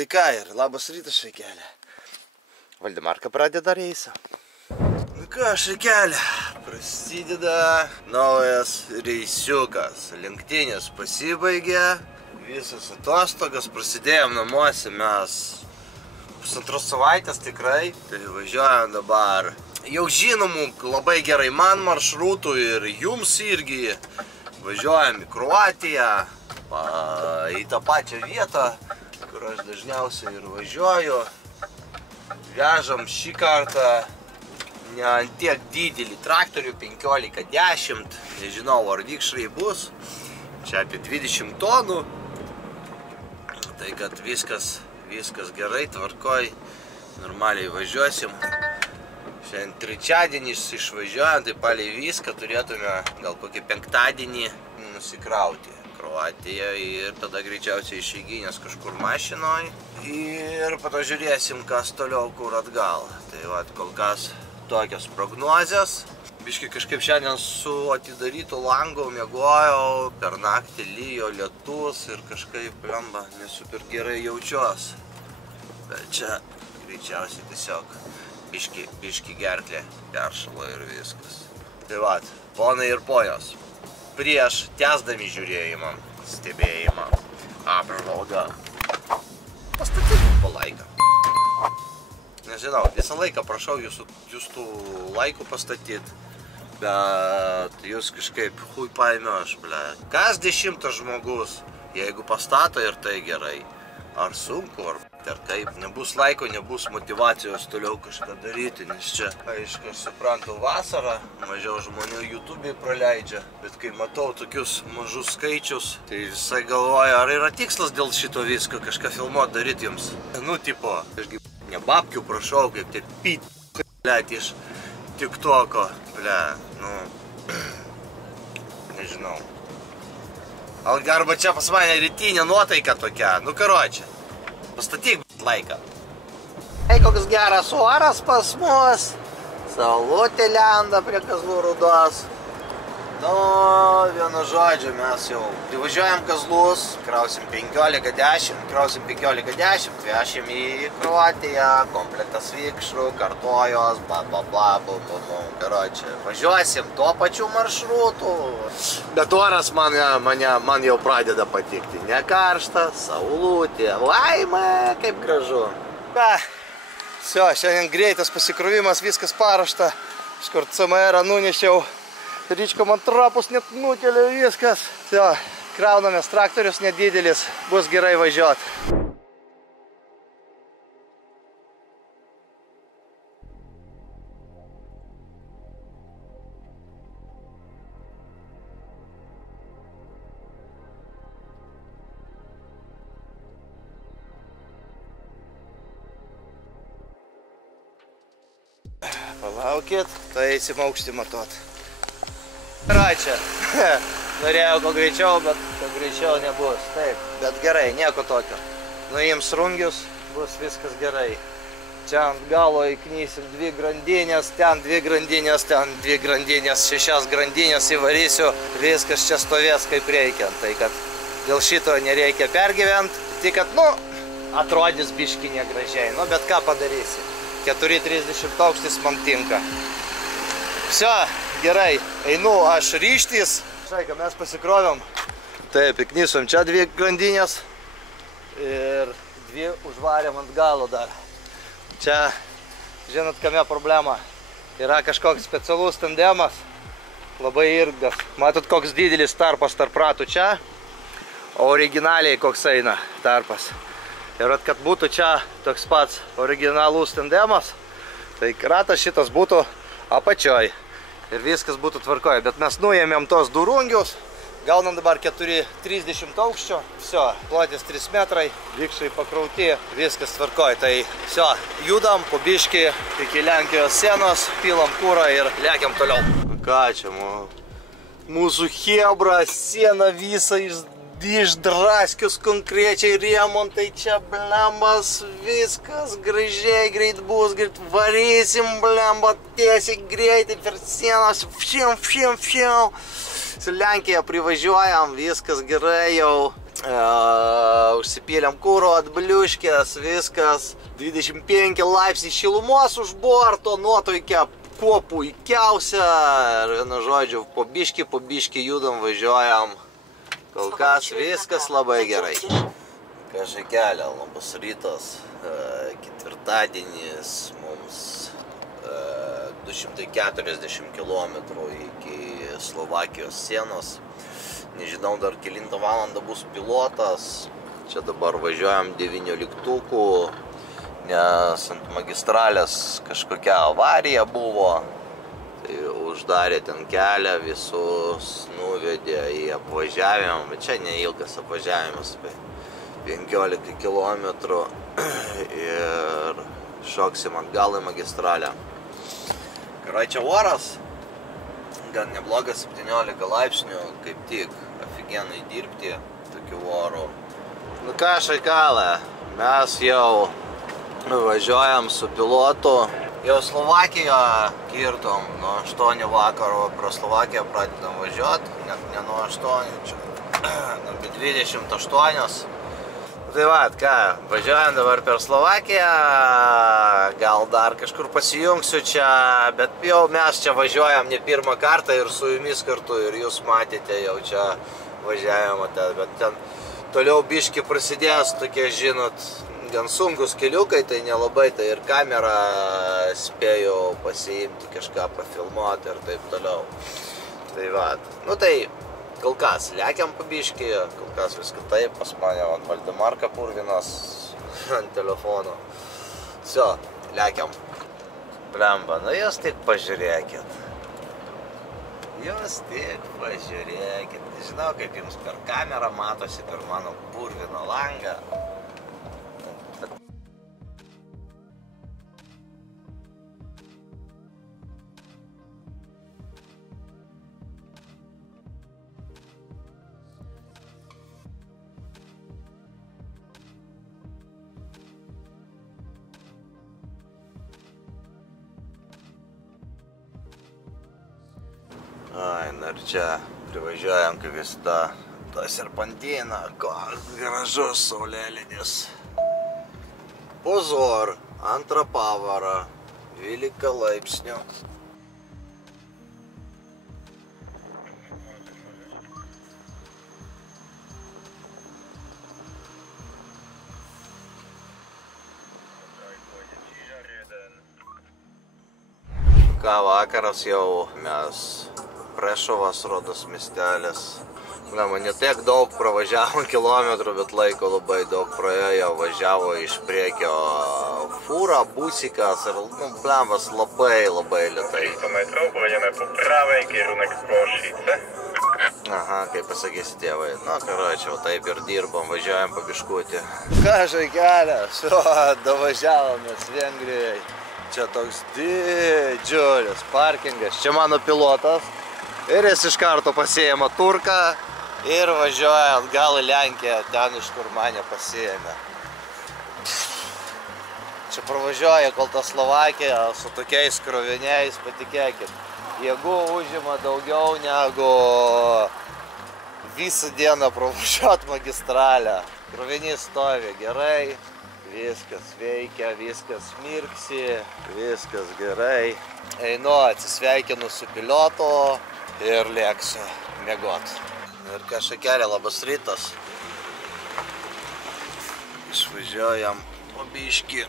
Tai ką ir, labas rytas, Šaikelė. Valdemarka pradeda reisą. Nu ką, Šaikelė, prasideda naujas reisiukas. Lenktynės pasibaigė, visas atostogas, prasidėjom namuose mes pusantros savaitės tikrai. Tai važiuojam dabar jau žinomų labai gerai man maršrutų ir jums irgi. Važiuojam į Kroatiją, į tą pačią vietą, kur aš dažniausiai ir važiuoju. Vežam šį kartą ne ant tiek didelį traktorių, 15-10, nežinau ar vikšrai bus, čia apie 20 tonų. Tai kad viskas gerai, tvarkoj, normaliai važiuosim. Šiandien trečiadienį išvažiuojam, tai palei viską turėtume gal kokį penktadienį nusikrauti Kroatiją ir tada greičiausiai išeiginės kažkur mašinoj ir po to žiūrėsim, kas toliau, kur atgal. Tai va, kol kas tokios prognozės. Biškai kažkaip šiandien su atidarytu langu miegojau, per naktį lyjo lietus ir kažkaip, blemba, nesuper gerai jaučiuos. Bet čia greičiausiai tiesiog biški gerklė peršalo ir viskas. Tai va, ponai ir ponios, prieš tęsdami žiūrėjimą, stebėjimą, apžvalgą, pastatykit po laiką. Nežinau, visą laiką prašau jūs tų laikų pastatyt, bet jūs kažkaip hui paėmiau aš, ble. Kas 10 žmogus, jeigu pastato ir tai gerai, ar sunku, ar kaip, nebus laiko, nebus motyvacijos toliau kažką daryti, nes čia, aišku, aš suprantu, vasarą mažiau žmonių YouTube'ai praleidžia, bet kai matau tokius mažus skaičius, tai visai galvoju, ar yra tikslas dėl šito visko kažką filmuot daryti jums. Nu, tipo, kažkaip ne babkių prašau, kaip tai pit, blėt, iš TikToko, ble, nu, nežinau. Arba čia pas mane rytinė nuotaika tokia, nu karočią. Pastatyk laiką. Koks geras oras pas mus. Saulutė lenda prie Kazlų Rūdos. Nu, vienu žodžiu, mes jau privažiuojam Kazlus, krausim 15-10, vešim į Kroatiją, komplektas vikšrų, kartojos, bla bla bla, karočią. Važiuosim tuo pačiu maršrutu. Bet oras man jau pradeda patikti. Ne karšta, saulutė, laimė, kaip gražu. Šiandien greitas pasikrovimas, viskas paruošta. Iškart CMR nunešiau. Ryčko man trapus net nukelia viskas. Kraunamės, traktorius nedidelis, bus gerai važiuoti. Palaukit, tai eisim aukštį matot. Račia. Norėjau gal greičiau, bet gal greičiau nebus. Taip, bet gerai, nieko tokio. Nuims rungius, bus viskas gerai. Čia ant galo įknysim 2 grandinės, ten 2 grandinės, ten 2 grandinės, 6 grandinės įvarysiu. Viskas čia stovės kaip reikia. Tai kad dėl šito nereikia pergyvent. Tik kad, nu, atrodys biški negražiai. Nu, bet ką padarysi. 4,30 aukštis man tinka. Vsio. Gerai, einu aš ryštis. Šaika, mes pasikroviam. Taip, įknysom čia 2 grandinės ir 2 užvarėm ant galo dar. Čia, žinot, kame problema. Yra kažkoks specialus tandemas, labai ilgas. Matot, koks didelis tarpas tarp ratų čia, o originaliai koks eina tarpas. Ir kad būtų čia toks pats originalus tandemas, tai ratas šitas būtų apačioj. Ir viskas būtų tvarkoje, bet mes nuėmėm tos 2 rungius, gaunam dabar 4,30 aukščio, vsio, plotis 3 metrai, vikšrai pakrauti, viskas tvarkoje, tai vsio, judam po biškį iki Lenkijos sienos, pilam kūrą ir lekiam toliau. Ką čia, mūsų chebra, siena visą išdraskius konkrečiai remontai, čia blembas, viskas gražiai, greit bus, greit varysim, blemba, tiesiai greitai per sienas, Su Lenkija privažiuojam, viskas gerai jau. Užsipėlėm kūro, atbliuškės, viskas. 25 laipsniai šilumos už borto, nuotoikia kuo puikiausia. Ir vienu žodžiu, po biškį judam, važiuojam. Kol kas viskas labai gerai. Kažkai kelia, labas rytas. Ketvirtadienis mums 240 km iki Slovakijos sienos. Nežinau dar kelintą valandą bus pilotas. Čia dabar važiuojam 19-ukų, nes ant magistralės kažkokia avarija buvo. Tai uždarė ten kelią, visus nuvedė į apvažiavimą. Bet čia neilgas apvažiavimas, 15 km ir šoksim atgal į magistralę. Gerai, čia oras. Gan neblogas 17 laipsnių, kaip tik aфиgenai dirbti tokiu oru. Nu ką, šaikalė, mes jau važiuojam su pilotu. Jau Slovakijoje kirtom nuo 8 vakaro, pro Slovakiją pradedam važiuoti, net ne nuo 8, čia nuo 28. Tai va, ką, važiuojam dabar per Slovakiją, gal dar kažkur pasijungsiu čia, bet jau mes čia važiuojam ne pirmą kartą ir su jumis kartu, ir jūs matėte jau čia važiavimą, bet ten toliau biški prasidės tokie, žinot, gan sunkus keliukai, tai nelabai, tai ir kamerą spėjau pasiimti, kažką pafilmuoti ir taip toliau. Tai va, nu tai kol kas lekiam pabiškį, kol kas viską taip, pas mane Valdemarka purvinas ant telefono. Все, lekiam. Blemba, nu jūs tik pažiūrėkit. Jūs tik pažiūrėkit. Žinau, kaip jums per kamerą matosi, per mano purvino langą. Ai, ir čia privažiuojam, kaip visada, tą serpantiną, koks gražus saulėlydis. Pozor, antrą pavarą, 12 laipsnių. Ką, vakaras jau mes Prešovas, rodos, miestelis. Ne tiek daug pravažiavom kilometrų, bet laiko labai daug praėjo, važiavo iš priekio fūra, busikas ir, blembas, labai lėtai. 300 metrov, pôjdeme po pravej, kierunek Košice. Aha, kaip pasakysi tėvai. Nu, karočiau, taip ir dirbom, važiuojam pabiškutį. Ką, žaikelės, davažiavomės Vengrijai. Čia toks didžiulis parkingas, čia mano pilotas. Ir jis iš karto pasiėmė turką ir važiuoja atgal į Lenkiją, ten iš kur mane pasiėmė. Čia pravažiuoja kol ta Slovakija su tokiais kroviniais, patikėkit. Jėgų užima daugiau negu visą dieną pravažiuot magistralę. Krovinys stovi gerai, viskas veikia, viskas mirksi, viskas gerai. Einu, atsisveikinu su pilotu. Ir lėksiu miegot. Ir kažkokia labas rytas. Išvažiuojam po biškį.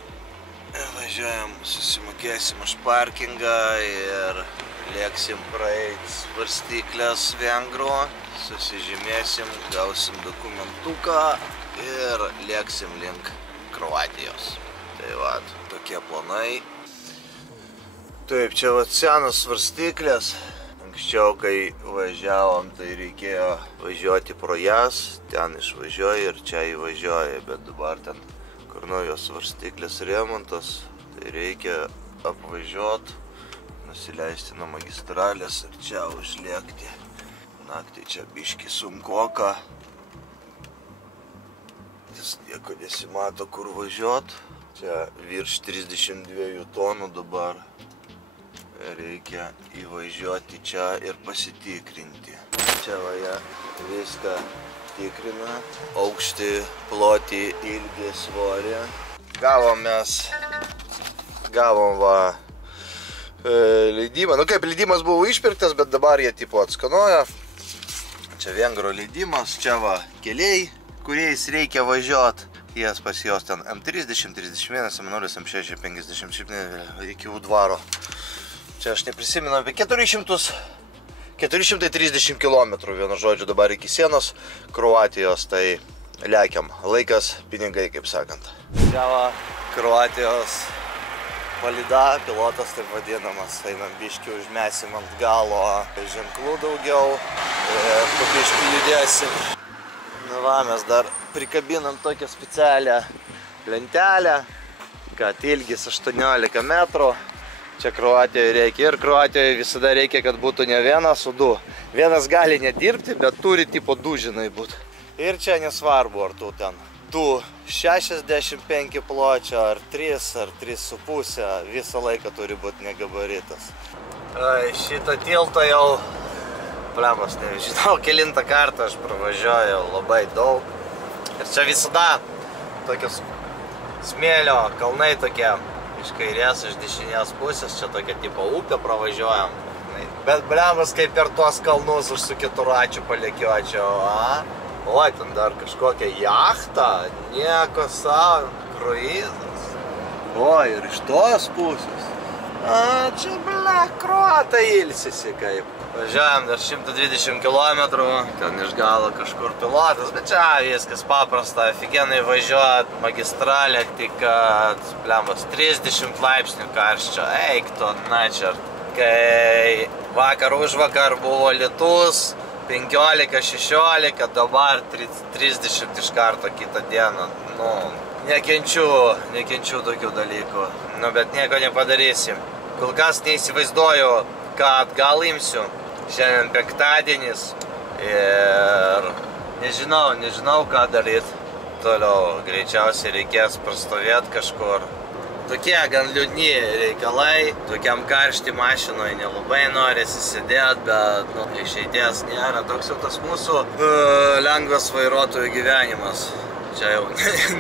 Važiuojam, susimokėsim už parkingą ir lėksim praeit svarstyklės vengrų. Susižymėsim, gausim dokumentuką ir lėksim link Kroatijos. Tai va, tokie planai. Taip, čia va senos svarstyklės. Anksčiau, kai važiavom, tai reikėjo važiuoti pro jas, ten išvažiuoja ir čia įvažiuoja, bet dabar ten, kur naujos svarstyklės remontas, tai reikia apvažiuoti, nusileisti nuo magistralės ir čia užlėkti. Naktį čia biški sunkoka, jis nieko nesimato, kur važiuoti. Čia virš 32 tonų dabar. Reikia įvažiuoti čia ir pasitikrinti. Čia va, viską tikrina aukštį, plotį, ilgį, svorį. Gavom va leidimą. Nu kaip, leidimas buvo išpirktas, bet dabar jie tipo atskanoja. Čia vengrų leidimas, čia va keliai, kuriais reikia važiuoti. Jas pas jos ten M30, 31, M0, M6, 57 iki Udvaro. Čia aš neprisimenu apie 430 km, vienu žodžiu, dabar iki sienos Kroatijos, tai lekiam. Laikas, pinigai, kaip sakant. Čia va Kroatijos palida, pilotas taip vadinamas. Einam biškį, užmesim ant galo ženklų daugiau ir po biškį judėsim. Nu va, mes dar prikabinam tokią specialią lentelę, kad ilgis 18 metrų. Čia Kroatijoje reikia ir Kroatijoje visada reikia, kad būtų ne vienas, o du. Vienas gali nedirbti, bet turi tipo du, žinai, būti. Ir čia nesvarbu, ar tu ten 2,65 pločio, ar 3, ar 3,5, visą laiką turi būti negabaritas. Šitą tiltą jau, plebas, nežinau, kelintą kartą aš pravažiuoju labai daug. Ir čia visada tokios smėlio kalnai tokie, iš kairės, iš dešinės pusės, čia tokia tipo upė pravažiuojam. Bet blemas kaip per tuos kalnus už su keturračiu palėkiočiau, o, ten dar kažkokia jachta, nieko savo, kruizas. O, ir iš tos pusės. Čia, kroatai ilsisi kaip. Važiuojam dar 120 km, ten iš galo kažkur pilotas, bet čia viskas paprasta, ofigenai važiuot, magistralė, tik kad, blemas, 30 laipsnių karščio, eik to, na čia, kai vakar užvakar buvo lietus, 15-16, dabar 30 iš karto kitą dieną, nu, nekenčiu tokių dalykų, nu, bet nieko nepadarysim. Kol kas neįsivaizduoju, kad gal imsiu. Šiandien penktadienis ir nežinau ką daryti toliau. Greičiausiai reikės prastovėti kažkur. Tokie gan liūdni reikalai, tokiam karšti mašinoje nelabai norisi sėdėti, bet išeities nėra. Toks jau tas mūsų lengvas vairuotojų gyvenimas. Čia jau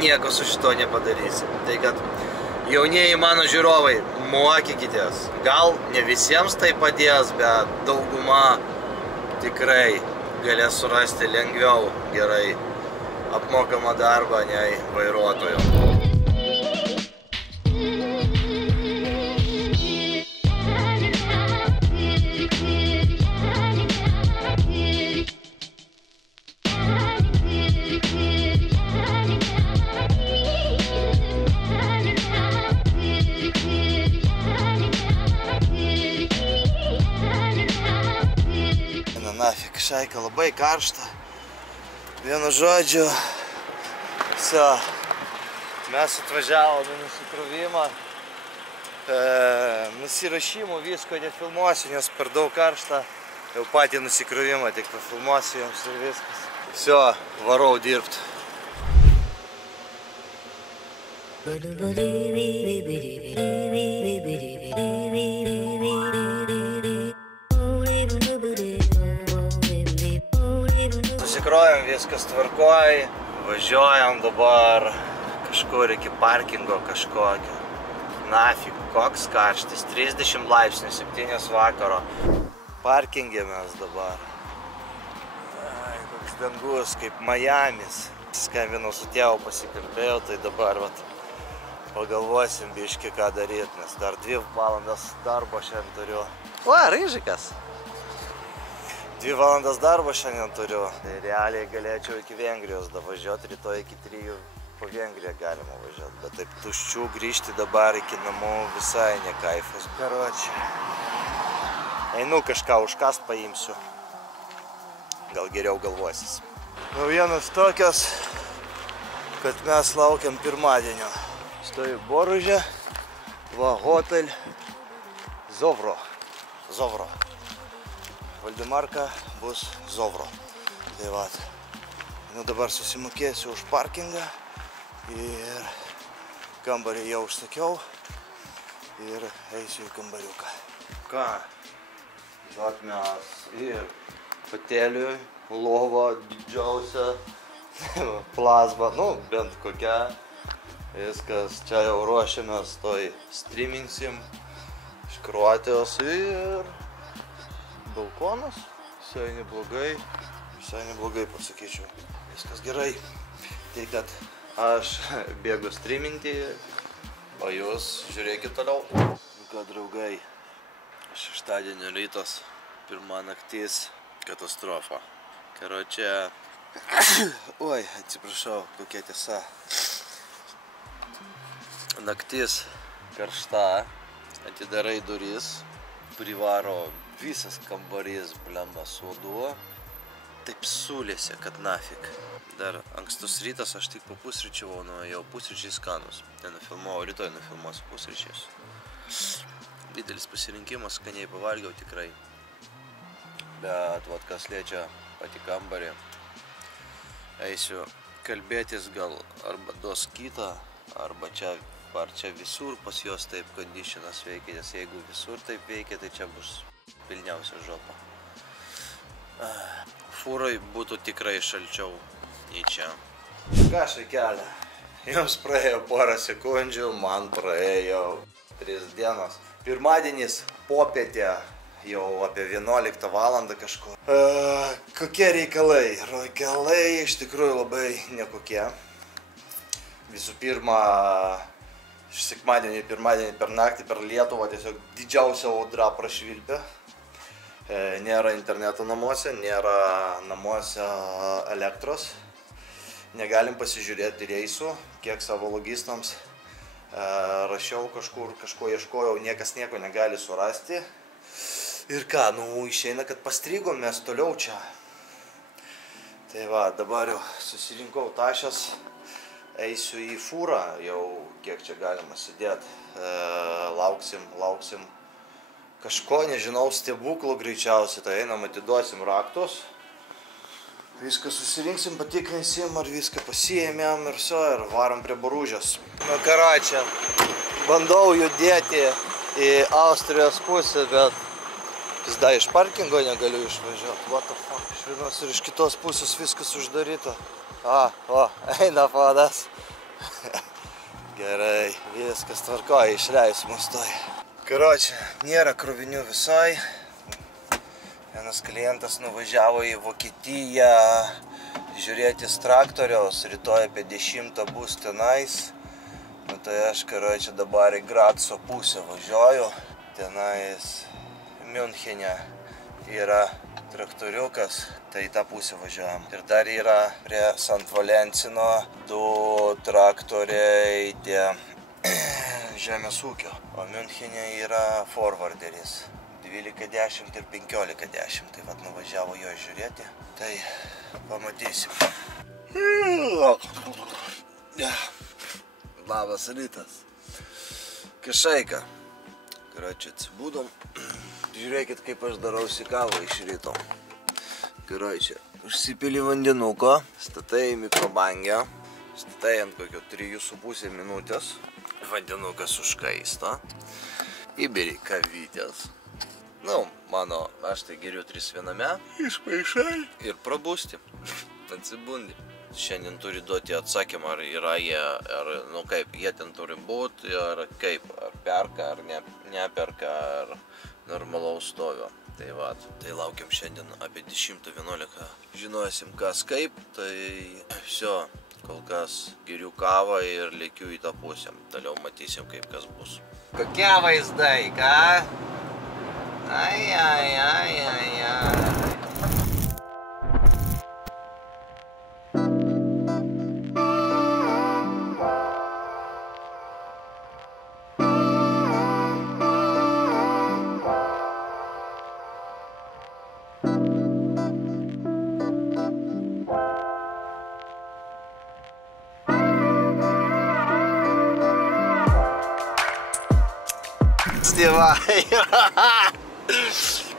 nieko su šito nepadarysi. Tai kad jaunieji mano žiūrovai, mokykitės. Gal ne visiems tai padės, bet dauguma tikrai galės surasti lengviau gerai apmokamą darbą nei vairuotojo. Nafik, šaika labai karšta. Vienu žodžiu, mes atvažiavom į nusikrovimą. Nusirašymų visko nefilmuosiu, nes per daug karšta. Jau patį nusikrovimą tik pafilmuosiu jums ir viskas. Varau dirbt. Susikrovėm, viskas tvarkoj, važiuojam dabar kažkur iki parkingo kažkokio. Nafik, koks karštis, 30 laipsnių, 7 vakaro. Parkingė mes dabar. Koks dangus, kaip Miamis. Skambinau su tėvu, pasikalbėjau, tai dabar pagalvosim biškį ką daryti, nes dar 2 valandas darbo šiandien turiu. Raižikas! 2 valandas darbo šiandien turiu. Tai realiai galėčiau iki Vengrijos davažiuoti, rytoj iki 3 po Vengriją galima važiuoti. Bet taip tuščių grįžti dabar iki namų visai ne kaifas. Karočią. Einu kažką užkast paimsiu. Gal geriau galvosis. Naujienos tokios, kad mes laukiam pirmadienio. Stoju Boružė, hotel Zovro. Valdemarka bus Zovro. Tai vat. Dabar susimokėsiu už parkingą ir kambarį jau užsakiau ir eisiu į kambariuką. Ką? Vat mes ir Patėliui, lova didžiausia, plazma, nu, bent kokia. Viskas, čia jau ruošiamės toj streamingsim iš Kroatijos ir balkonas. Visai neblogai pasakyčiau. Viskas gerai. Tai kad aš bėgu streaminti, o jūs žiūrėkit toliau. Ką, draugai, šeštadienio rytas, pirma naktis, katastrofa. Karočią, oi, atsiprašau, kokia tiesa. Naktis karšta, atidarai duris, privaro visas kambarys, blemba, soduo. Taip sulėsi, kad nafik. Dar ankstus rytas, aš tik po pusryčiavau, nuėjau pusryčiai skanus. Nenufilmavau, rytoj nufilmuosiu pusryčiais. Didelis pasirinkimas, skaniai pavalgiau tikrai. Bet, vat, kas liečia pati kambarį, eisiu kalbėtis gal arba duos kitą, arba čia visur pas juos taip konditionas veikia, nes jeigu visur taip veikia, tai čia bus pilniausia žopa. Fūrai būtų tikrai šalčiau nei čia. Ką šakelė? Jums praėjo porą sekundžių, man praėjo 3 dienos. Pirmadienis popietė, jau apie 11 valandą kažkur. Kokie reikalai? Reikalai iš tikrųjų labai nekokie. Visų pirma, iš sekmadienį, pirmadienį per naktį per Lietuvą tiesiog didžiausia audra prašvilpė. Nėra interneto namuose, nėra namuose elektros. Negalim pasižiūrėti reisų, kiek savo logistams rašiau kažkur, kažko ieškojau, niekas nieko negali surasti. Ir ką, išeina, kad pastrigom mes toliau čia. Tai va, dabar jau susirinkau tašės, eisiu į fūrą, jau kiek čia galima sėdėti. Lauksim. Kažko, nežinau, stebuklo greičiausiai, tai einam, atiduosim raktus. Viską susirinksim, patikrinsim, ar viską pasiėmėm ir varom prie Boružės. Nu, karočią, bandau judėti į Austrijos pusę, bet pizda iš parkingo negaliu išvažiuoti. What the fuck, iš vienos ir iš kitos pusės viskas uždaryta. Eina vadas. Gerai, viskas tvarkoja, išleis mus toj. Karočią, nėra krovinių visai. Vienas klientas nuvažiavo į Vokietiją žiūrėtis traktoriaus, rytoj apie 10 bus tenais. Nu tai aš, karočią, dabar į Graco pusę važiuoju. Tenais Miunchene yra traktoriukas, tai į tą pusę važiuojam. Ir dar yra prie Sant Valensino 2 traktoriai tie žemės ūkio. O Miunchene yra forwarderis. 1210 ir 1510. Tai vat nuvažiavo jo žiūrėti. Tai pamatysim. Labas rytas. Kašaika. Karočią, atsibūdom. Žiūrėkit, kaip aš darausi kavą iš ryto. Karočią, užsipili vandenuko, statai į mikrobangę, statai ant kokio 3,5 minutės. Vandenukas užkaista. Įberi kavytės. Aš tai geriu 3 viename. Išpaišai. Ir prabusti. Atsibundi. Šiandien turi duoti atsakymą, ar yra jie, kaip jie ten turi būti, ar kaip, ar perka, ar neperka, ar normalaus stovio. Tai va, tai laukiam šiandien apie 10:11. Žinosim kas kaip, tai viso, kol kas geriu kavą ir lėkiu į tą pusę. Toliau matysim kaip kas bus. Kokie vaizdai, ką? Ai.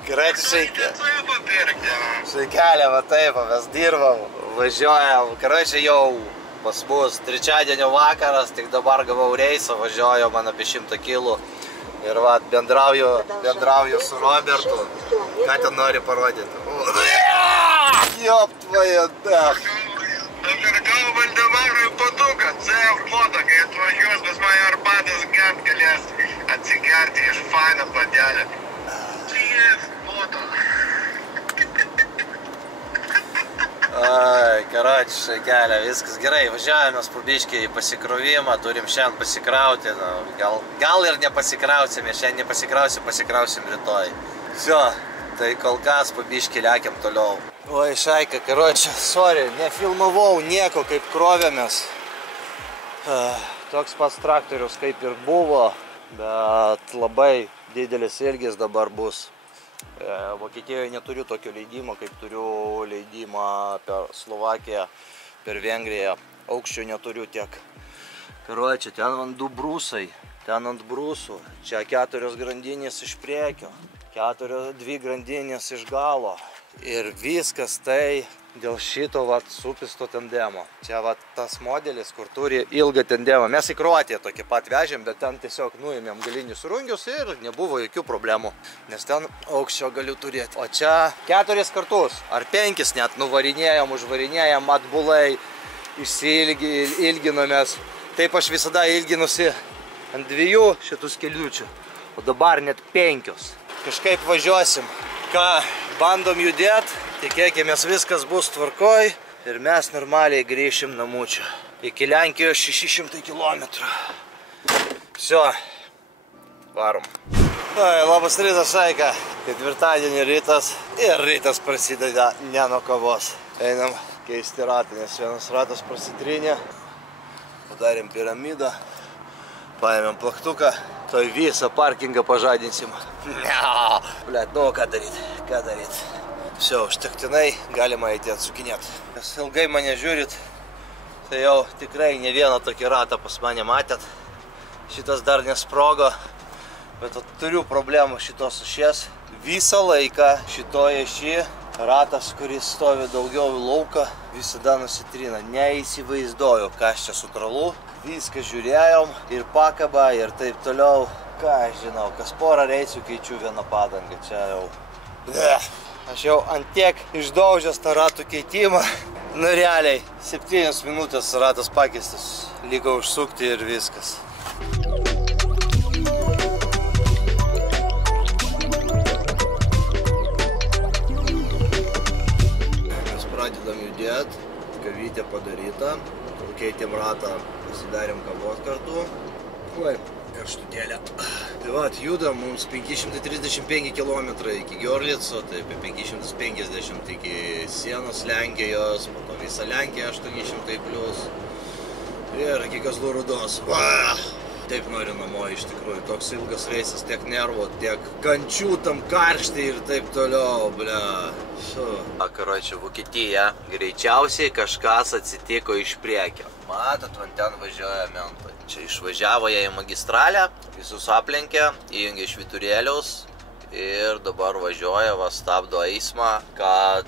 Karočią, šaikelė, va taip, mes dirbam, važiuojam. Karočią, jau pas mus trečiadienio vakaras, tik dabar gavau reisą, važiuoju man apie 100 kilų. Ir va, bendrauju su Robertu. Ką ten nori parodyti? Jop tvoje dach. Nupirkau Valdemarui puoduką, CF foto, kai atvažiuos pas mane arbatos gert galės atsigerti iš faino puodelio. CF foto. Ai, karoči, šaikelė, viskas gerai, važiavomės po biškį į pasikrovimą, turim šiandien pasikrauti, gal ir nepasikrausime, šiandien nepasikrausim, pasikrausim rytoj. Vsio, tai kol kas po biškį lekiam toliau. Oi, šaika, karoči, sorry, nefilmavau nieko, kaip krovėmės. Toks pats traktorius kaip ir buvo, bet labai didelis ilgis dabar bus. Vokietijoje neturiu tokio leidimo, kaip turiu leidimą per Slovakiją, per Vengriją. Aukščio neturiu tiek. Karoči, ten ant 2 brūsai, ten ant brūsų. Čia 4 grandinės iš priekio, 2 grandinės iš galo. Ir viskas tai dėl šito supisto tandemo. Čia tas modelis, kur turi ilgą tandemą. Mes į Kroatiją tokį pat vežėm, bet ten tiesiog nuėmėm galinius rungius ir nebuvo jokių problemų. Nes ten aukščio galiu turėti. O čia 4 kartus, ar 5 net nuvarinėjom, užvarinėjom atbulai, išsiilginomės. Taip aš visada ilginusi ant 2 šitus keliučių, o dabar net 5. Kažkaip važiuosim. Ką, bandom judėt, tikėkimės viskas bus tvarkoj ir mes normaliai grįšim namučią. Iki Lenkijos 600 km. Vsio, varom. Labas rytas, šaika. Ketvirtadienį rytas ir rytas prasideda ne nuo kavos. Einam keisti ratą, nes vienas ratas prasitrynė. Padarėm piramidą, paėmėm plaktuką. Tai visą parkingą pažadinsim. Blet, nu ką daryt. Vsio, užtektinai galima eiti atsukinėti. Kas ilgai mane žiūrit, tai jau tikrai ne vieną tokį ratą pas mane matėt. Šitas dar nesprogo, bet turiu problemų šitos ašies. Visą laiką šitoje šį ratas, kuris stovi daugiau į lauką, visada nusitrina. Neįsivaizduoju, kas čia su tralu. Viską žiūrėjom ir pakabą ir taip toliau. Ką aš žinau, kas porą reisių keičiu vieną padangą. Čia jau... Aš jau antiek išdaužęs tą ratų keitimą. Nu realiai, 7 minutės ratas pakeistas. Liko užsukti ir viskas. Mes pradedam judėti. Kavytė padaryta. Keitėm ratą, pasidarėm kavos kartu. Oi, karštutėlė. Tai vat, judam mums 535 km iki Giorlico, tai apie 550 iki sienos Lenkijos, po to visą Lenkiją 800 plius. Ir iki Kazlų Rūdos. Taip noriu namo, iš tikrųjų, toks ilgas reisas, tiek nervų, tiek kančių tam karštį ir taip toliau, ble. Karoči, Vokietija, greičiausiai kažkas atsitiko iš priekio. Matot, man ten važiuoja mentai. Čia išvažiavo jie į magistralę, visus aplenkė, įjungė švyturėlius ir dabar važiuoja, stabdo eismą, kad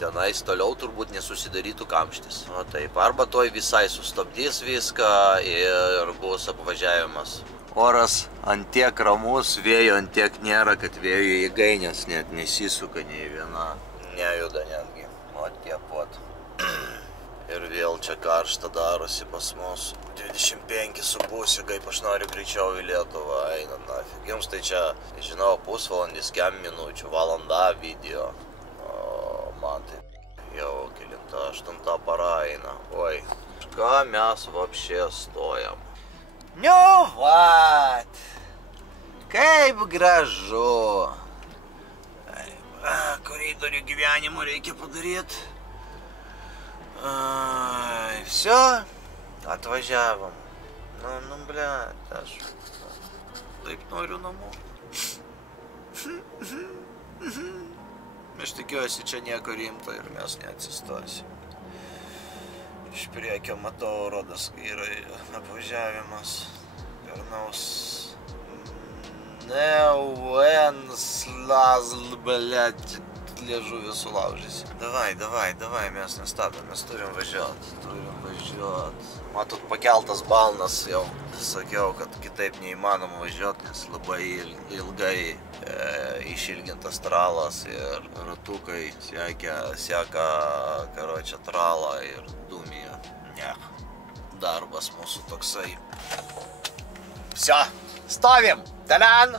tenais toliau turbūt nesusidarytų kamštis. O taip, arba toj visai sustabdys viską ir bus apvažiavimas. Oras antiek ramus, vėjo antiek nėra, kad vėjo jėgainės net nesisuka nei viena, nejuda netgi. O tiek pat. Ir vėl čia karšta darosi pas mus. 25,5, kaip aš noriu greičiau į Lietuvą, eina nafig. Jums tai čia, žinau, pusvalandis, kem minučių, valanda video. Man tai jau kelinta 8 para eina. Oi, ką mes vapšė stojam. Nu vat, kaip gražu. Koridorių gyvenimo reikia padaryti. Vsio, atvažiavom. Nu, blet, aš taip noriu namo. Aš tikiuosi, čia nieko rimto ir mes neatsistosim. Iš priekio matau, rodos, yra apvažiavimas. Pernaus... Neuenslazl, blet, liežuvį sulaužysi. Davai, mes nestabdom, mes turim važiuot. Matot, pakeltas balnas jau. Sakiau, kad kitaip neįmanoma važiuoti, nes labai ilgai išilgintas tralas ir ratukai seka karočią tralą ir dūmija. Ne, darbas mūsų toksai. Vsio, stovim! Taran!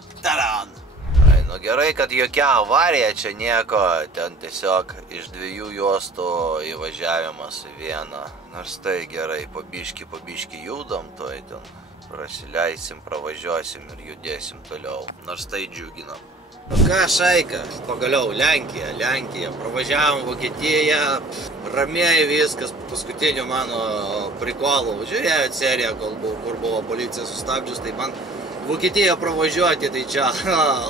Nu gerai, kad jokia avarija čia nieko, ten tiesiog iš 2 juostų įvažiavimas į vieną. Nors tai gerai, pabiški judam, toj ten prasileisim, pravažiuosim ir judėsim toliau. Nors tai džiugina. Nu ką, Šaika, pagaliau Lenkija, pravažiavom Vokietiją, ramiai viskas, paskutinių mano prikolų. Žiūrėjot seriją, kur buvo policija sustabdžius, tai man Vokietiją pravažiuoti, tai čia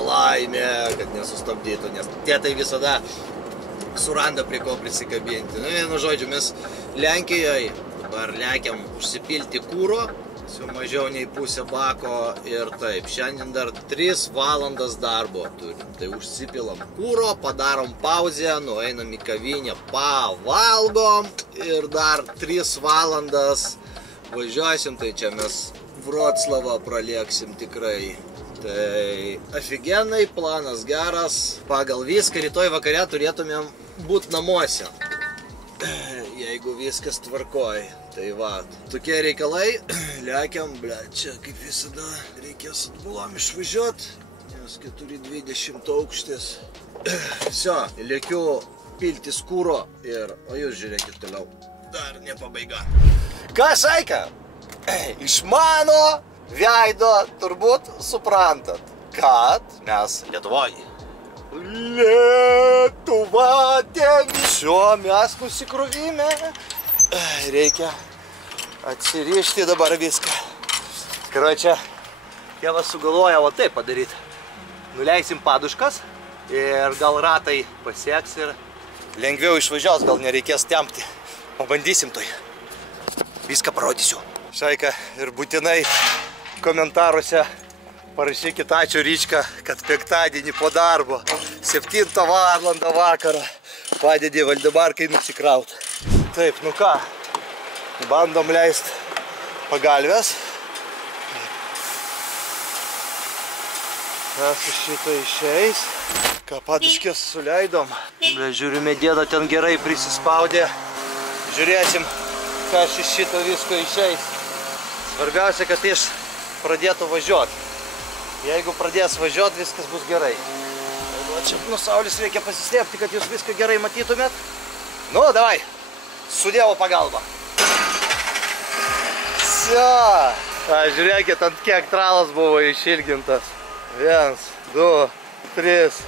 laimė, kad nesustabdytų, nes tie tai visada suranda prie ko prisikabinti. Nu, vienu žodžiu, mes Lenkijoje dabar lekiam užsipilti kūro, su mažiau nei pusę bako ir taip, šiandien dar 3 valandas darbo turim. Tai užsipilam kūro, padarom pauzę, nueinam į kavinę, pavalgom ir dar 3 valandas važiuosim, tai čia mes Vroclavą pralieksim tikrai. Tai aфиgenai, planas geras, pagal viską rytoj vakare turėtumėm būti namuose, jeigu viskas tvarkoj. Tai va, tokie reikalai, lekiam, čia kaip visada reikės atbulom išvažiuot, nes 420 aukštis. Vsio, lėkiu piltis kūro ir, o jūs žiūrėkit toliau, dar ne pabaiga. Ką, Šaika? Iš mano veido turbūt suprantat, kad mes Lietuvoj. Lietuva tėvišio, mes nusikrovime. Reikia atsirišti dabar viską. Karočią, tėvas sugalvoja va taip padaryti. Nuleisim paduškas ir gal ratai pasieks ir lengviau išvažiaus, gal nereikės tempti. Pabandysim toj. Viską parodysiu. Šaika, ir būtinai komentaruose parašykit ačiū Ryčka, kad penktadienį po darbo 7 valandą vakarą padedi Valdemarkai nusikraut. Taip, nu ką, bandom leist pagalvės. Mes iš šito išeis. Ką, paduškės suleidom. Žiūrime, dėda ten gerai prisispaudė. Žiūrėsim, ką iš šito visko išeis. Svarbiausia, kad jis pradėtų važiuoti. Jeigu pradės važiuoti, viskas bus gerai. Čia nuo saulės reikia pasislėpti, kad jūs viską gerai matytumėt. Nu, davai, su Dievo pagalba. Vsio. Žiūrėkit, ant kiek tralas buvo išilgintas. 1, 2, 3.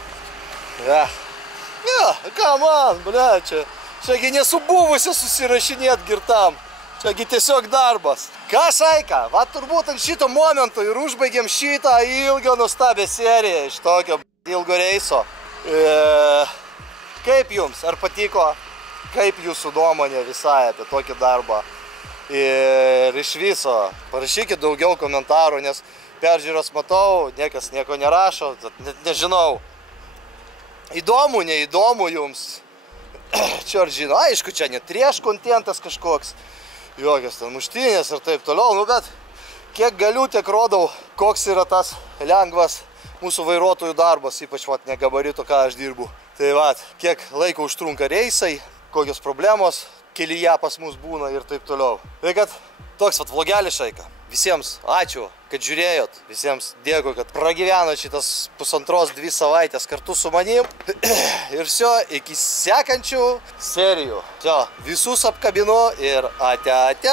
Ką man, bля, čiagi nesubuvusi susirašinėt girtam. Čiagi tiesiog darbas. Ką, Šaika, va turbūt ant šito momento ir užbaigėm šitą ilgą nuostabią seriją iš tokio ilgo reiso. Kaip jums? Ar patiko? Kaip jūsų nuomonė visai apie tokį darbą? Ir iš viso, parašykit daugiau komentarų, nes peržiūros matau, niekas nieko nerašo, nežinau. Įdomu, neįdomu jums. Čia ar žino, aišku, čia net trieš kontentas kažkoks. Jokios ten muštinės ir taip toliau, nu bet kiek galiu, tiek rodau, koks yra tas lengvas mūsų vairuotojų darbas, ypač vat negabarito, ką aš dirbu. Tai vat, kiek laiko užtrunka reisai, kokios problemos kelyje pas mus būna ir taip toliau. Tai kad toks vat vlogelis, Šaika. Visiems ačiū, kad žiūrėjot, visiems dėkui, kad pragyvenot šitas 1,5–2 savaitės kartu su manim. Ir vsio, iki sekančių serijų. Visus apkabinu ir ate.